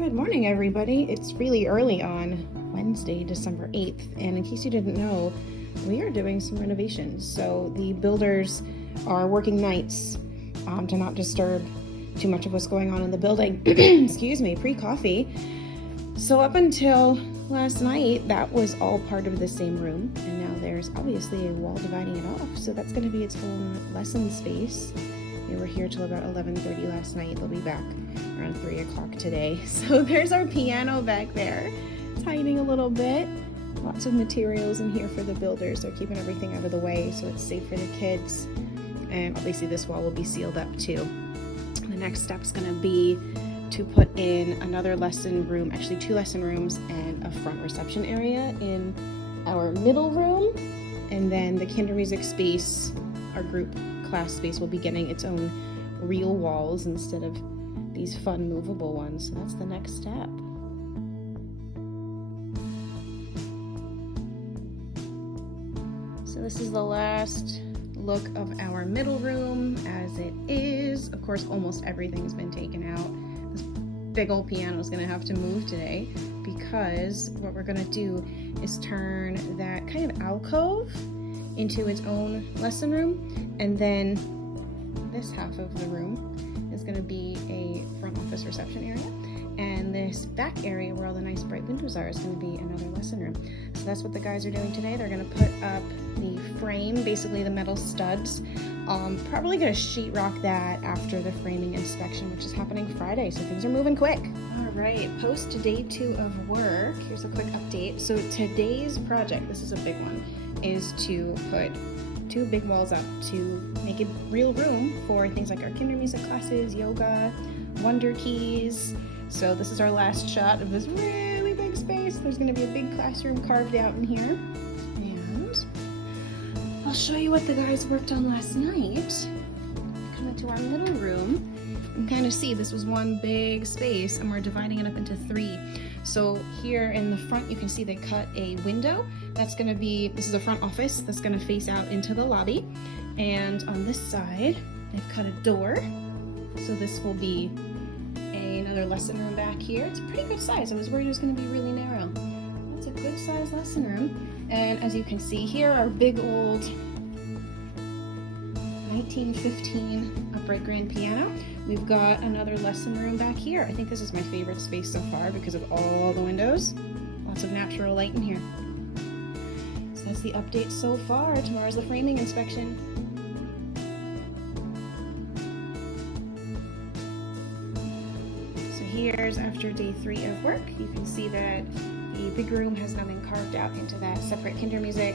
Good morning, everybody. It's really early on Wednesday, December 8th, and in case you didn't know, we are doing some renovations. So the builders are working nights to not disturb too much of what's going on in the building. Excuse me, pre-coffee. So up until last night, that was all part of the same room, and now there's obviously a wall dividing it off. So that's going to be its own lesson space. They were here till about 11:30 last night. They'll be back around 3 o'clock today. So there's our piano back there. It's hiding a little bit. Lots of materials in here for the builders. They're keeping everything out of the way so it's safe for the kids. And obviously this wall will be sealed up too. The next step's gonna be to put in another lesson room, actually 2 lesson rooms and a front reception area in our middle room. And then the kinder music space, our group class space, will be getting its own real walls instead of these fun movable ones. So that's the next step. So this is the last look of our middle room as it is. Of course, almost everything's been taken out. This big old piano is gonna have to move today because what we're gonna do is turn that kind of alcove into its own lesson room, and then this half of the room is going to be a front office reception area, and this back area where all the nice bright windows are is going to be another lesson room. So that's what the guys are doing today. They're going to put up the frame, basically the metal studs. Probably going to sheetrock that after the framing inspection, which is happening Friday, so things are moving quick. All right, post day 2 of work. Here's a quick update. So today's project, this is a big one, is to put 2 big walls up to make a real room for things like our kinder music classes, yoga, wonder keys. So this is our last shot of this really big space. There's going to be a big classroom carved out in here. And I'll show you what the guys worked on last night. Come into our middle room and kind of see this was one big space, and we're dividing it up into 3. So here in the front, you can see they cut a window. That's going to be, this is a front office that's going to face out into the lobby. And on this side, they've cut a door. So this will be another lesson room back here. It's a pretty good size. I was worried it was going to be really narrow. It's a good size lesson room. And as you can see here, our big old 1915 upright grand piano. We've got another lesson room back here. I think this is my favorite space so far because of all the windows. Lots of natural light in here. So that's the update so far. Tomorrow's the framing inspection. So here's after day 3 of work. You can see that the big room has now been carved out into that separate kinder music,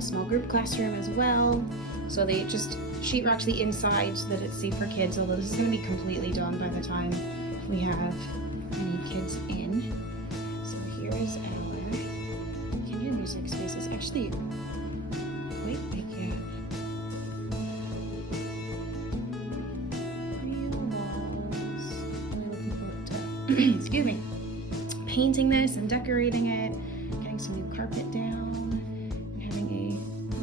small group classroom as well. So they just sheetrocked the inside so that it's safe for kids, although this is going to be completely done by the time we have any kids in. So here is our kinder music space. It's actually quite big yet. Real walls. Really looking forward to excuse me, painting this and decorating it, getting some new carpet down, and having a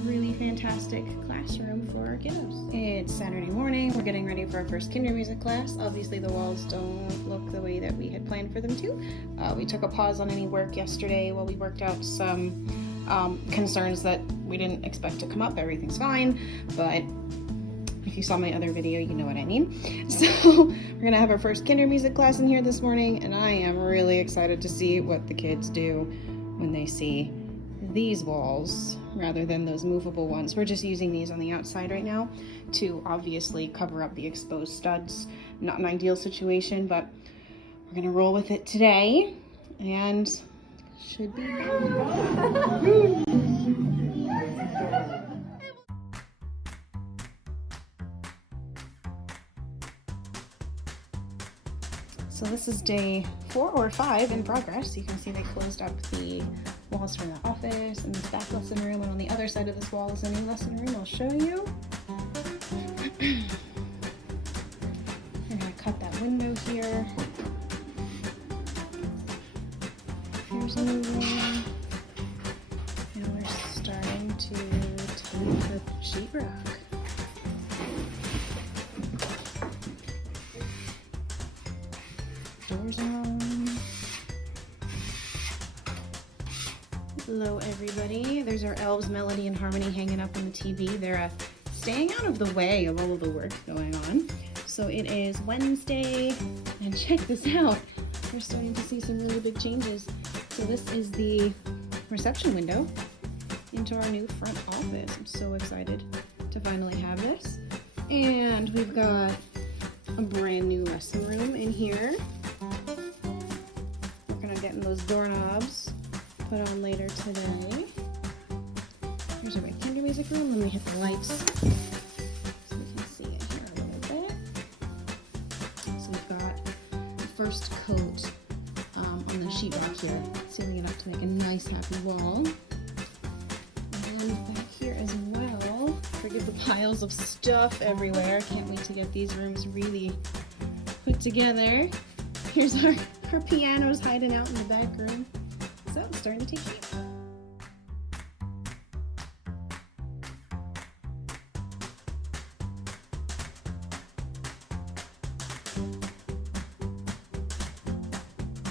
really fantastic classroom for our kiddos. It's Saturday morning. We're getting ready for our first kinder music class. Obviously the walls don't look the way that we had planned for them to. We took a pause on any work yesterday while we worked out some concerns that we didn't expect to come up. Everything's fine, but if you saw my other video, you know what I mean. So we're gonna have our first kinder music class in here this morning, and I am really excited to see what the kids do when they see these walls rather than those movable ones. We're just using these on the outside right now to obviously cover up the exposed studs. Not an ideal situation, but we're gonna roll with it today, and should be fun. So this is day 4 or 5 in progress. You can see they closed up the walls from the office and this back lesson room, and on the other side of this wall is a new lesson room. I'll show you. We're gonna cut that window here. Here's a new room. And we're starting to take the sheetrock. Doors on. Hello everybody. There's our elves Melody and Harmony hanging up on the TV. They're staying out of the way of all of the work going on. So it is Wednesday, and check this out. We're starting to see some really big changes. So this is the reception window into our new front office. I'm so excited to finally have this. And we've got a brand new lesson room in here. Working on getting those doorknobs put on later today. Here's our big kinder music room. Let me hit the lights so we can see it here a little bit. So we've got the first coat on the sheetrock here, sealing it up to make a nice happy wall. And then back here as well, forgive the piles of stuff everywhere. Can't wait to get these rooms really put together. Here's our pianos hiding out in the back room. So it's starting to take shape.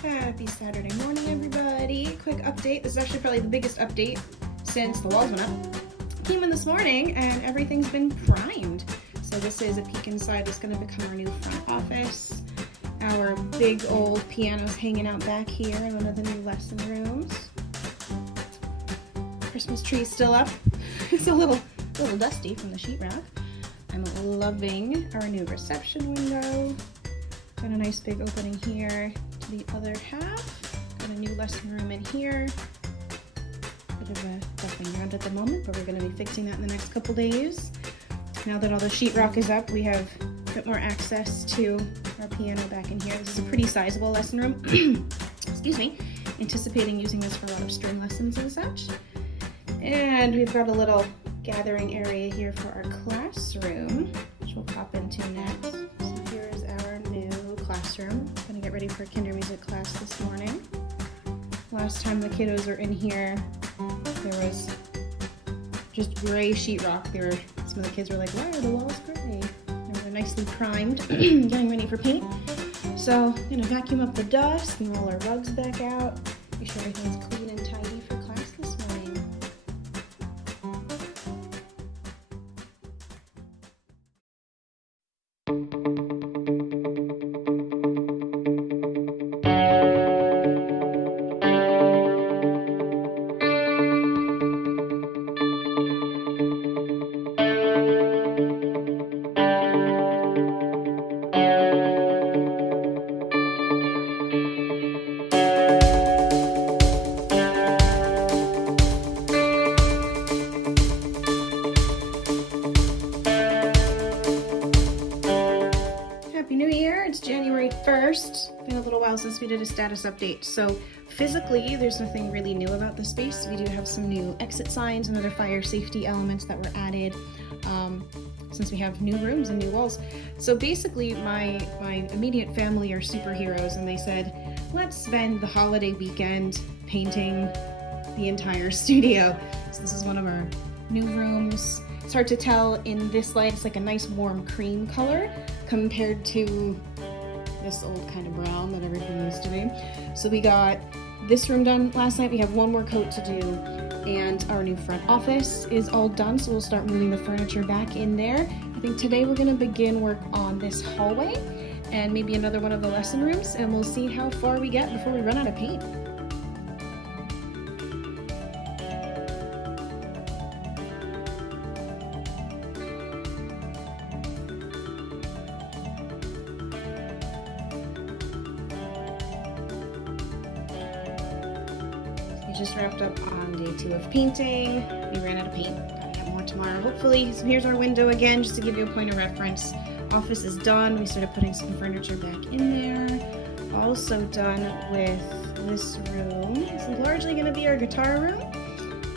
Happy Saturday morning, everybody. Quick update. This is actually probably the biggest update since the walls went up. Came in this morning and everything's been primed. So this is a peek inside. It's going to become our new front office. Our big old pianos hanging out back here in one of the new lesson rooms. Christmas tree still up. It's a little dusty from the sheetrock. I'm loving our new reception window. Got a nice big opening here to the other half. Got a new lesson room in here. Bit of a dumping ground at the moment, but we're going to be fixing that in the next couple days. Now that all the sheetrock is up, we have a bit more access to our piano back in here. This is a pretty sizable lesson room. Excuse me. Anticipating using this for a lot of string lessons and such. And we've got a little gathering area here for our classroom, which we'll pop into next. So here's our new classroom. Gonna get ready for kinder music class this morning. Last time the kiddos were in here, there was just gray sheetrock. Some of the kids were like, why are the walls gray? And they're nicely primed, getting ready for paint. So I'm gonna vacuum up the dust and roll our rugs back out. Make sure everything's clean and tidy for class this morning. Happy New Year! It's January 1st. Been a little while since we did a status update. So physically, there's nothing really new about the space. We do have some new exit signs and other fire safety elements that were added since we have new rooms and new walls. So basically, my immediate family are superheroes, and they said, let's spend the holiday weekend painting the entire studio. So this is one of our new rooms. It's hard to tell in this light. It's like a nice warm cream color compared to this old kind of brown that everything used to be. So we got this room done last night. We have one more coat to do, and our new front office is all done, so we'll start moving the furniture back in there. I think today we're going to begin work on this hallway and maybe another one of the lesson rooms, and we'll see how far we get before we run out of paint. We just wrapped up on day 2 of painting. We ran out of paint. Gotta get more tomorrow, hopefully. So here's our window again, just to give you a point of reference. Office is done. We started putting some furniture back in there. Also done with this room. This is largely going to be our guitar room.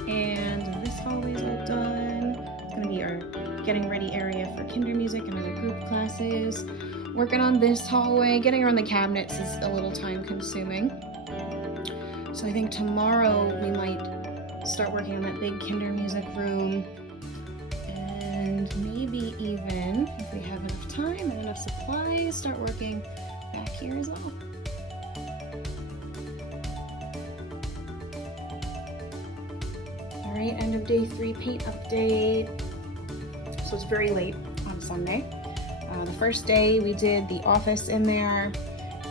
And this hallway is all done. It's going to be our getting ready area for kinder music and other group classes. Working on this hallway. Getting around the cabinets is a little time consuming. So I think tomorrow we might start working on that big kinder music room, and maybe even, if we have enough time and enough supplies, start working back here as well. right, end of day 3 paint update. So it's very late on Sunday. The first day we did the office in there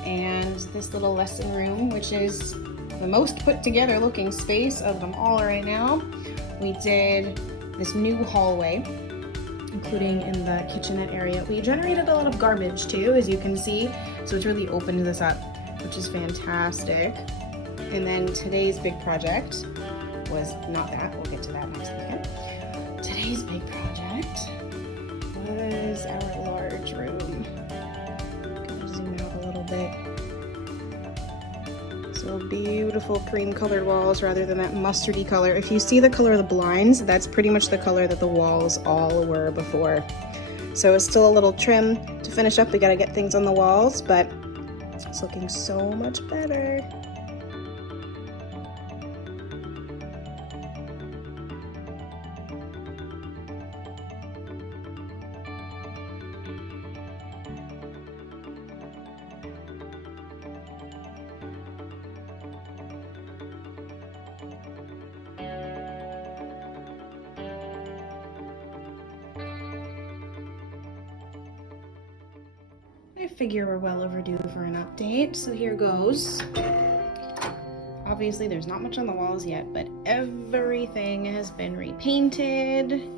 and this little lesson room, which is the most put together looking space of them all right now. We did this new hallway, including in the kitchenette area. We generated a lot of garbage too, as you can see, so it's really opened this up, which is fantastic. And then today's big project was not that, we'll get to that next weekend. Today's big project was our large room. I'm gonna zoom out a little bit. So beautiful cream colored walls rather than that mustardy color. If you see the color of the blinds, that's pretty much the color that the walls all were before. So it's still a little trim to finish up. We gotta get things on the walls, but it's looking so much better. I figure we're well overdue for an update, so here goes. Obviously there's not much on the walls yet, but everything has been repainted.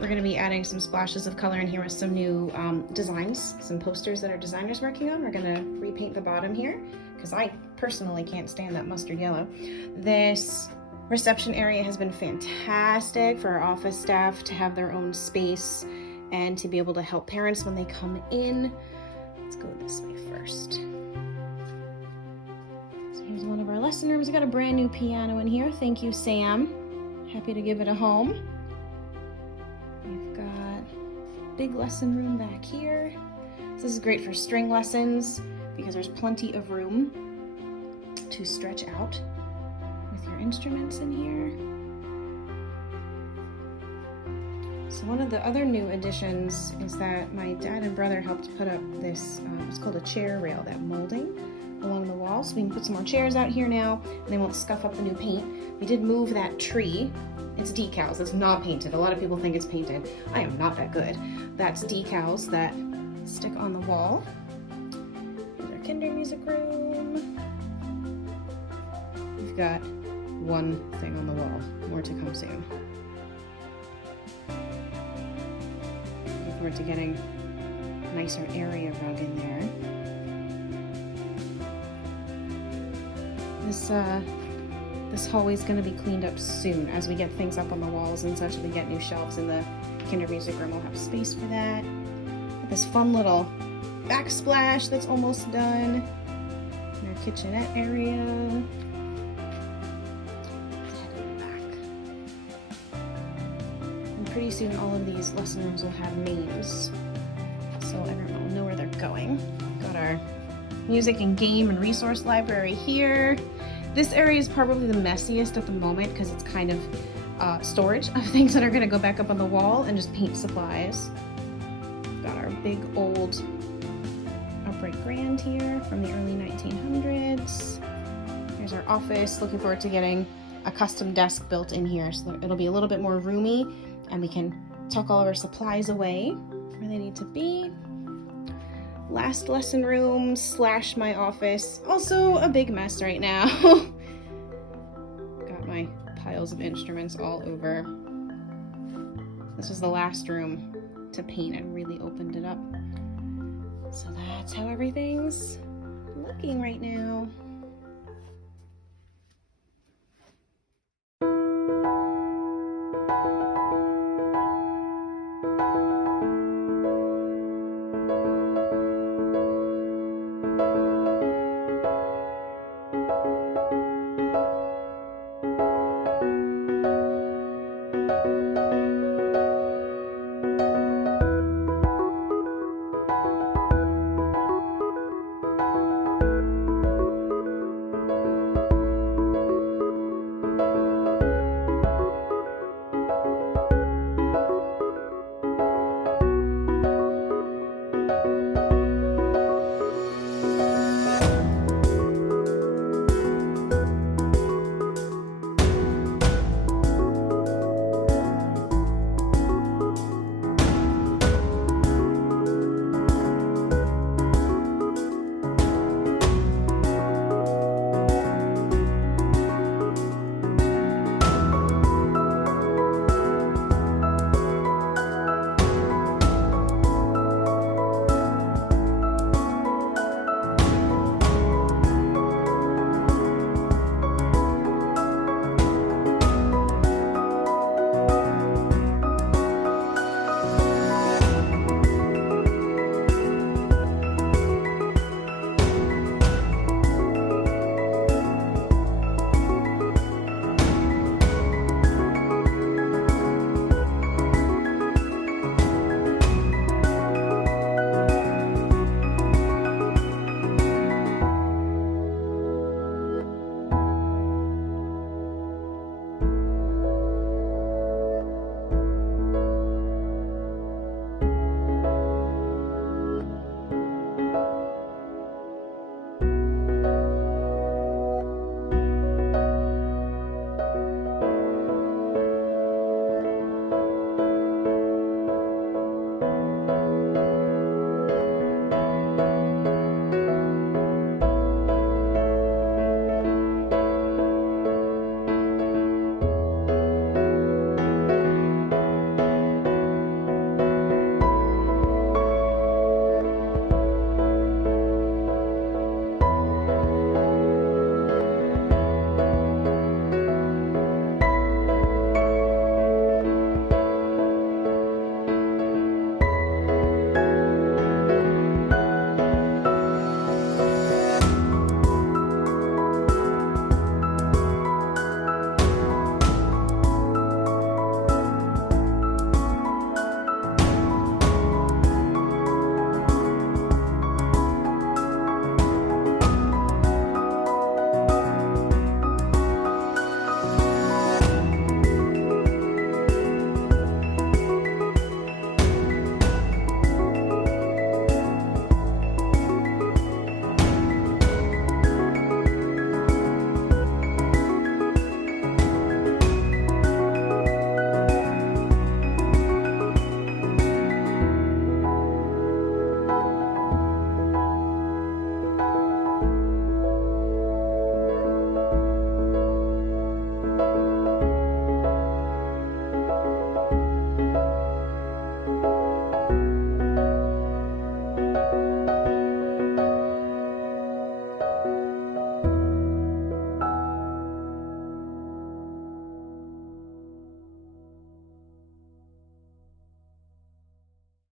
We're going to be adding some splashes of color in here with some new designs, some posters that our designer's working on. We're going to repaint the bottom here, because I personally can't stand that mustard yellow. This reception area has been fantastic for our office staff to have their own space and to be able to help parents when they come in. Let's go this way first. So here's one of our lesson rooms. We got a brand new piano in here. Thank you, Sam. Happy to give it a home. We've got a big lesson room back here. So this is great for string lessons because there's plenty of room to stretch out with your instruments in here. So one of the other new additions is that my dad and brother helped put up this, it's called a chair rail, that molding along the wall. So we can put some more chairs out here now and they won't scuff up the new paint. We did move that tree. It's decals, it's not painted. A lot of people think it's painted. I am not that good. That's decals that stick on the wall. There's our kinder music room. We've got one thing on the wall, more to come soon. To getting a nicer area rug in there. This hallway is going to be cleaned up soon as we get things up on the walls and such, and we get new shelves in the kinder music room. We'll have space for that. This fun little backsplash that's almost done in our kitchenette area. Pretty soon all of these lesson rooms will have names, so everyone will know where they're going. Got our music and game and resource library here. This area is probably the messiest at the moment because it's kind of storage of things that are going to go back up on the wall and just paint supplies. Got our big old upright grand here from the early 1900s. Here's our office. Looking forward to getting a custom desk built in here, so it'll be a little bit more roomy and we can tuck all of our supplies away where they need to be. Last lesson room / my office. Also a big mess right now. Got my piles of instruments all over. This was the last room to paint and really opened it up. So that's how everything's looking right now.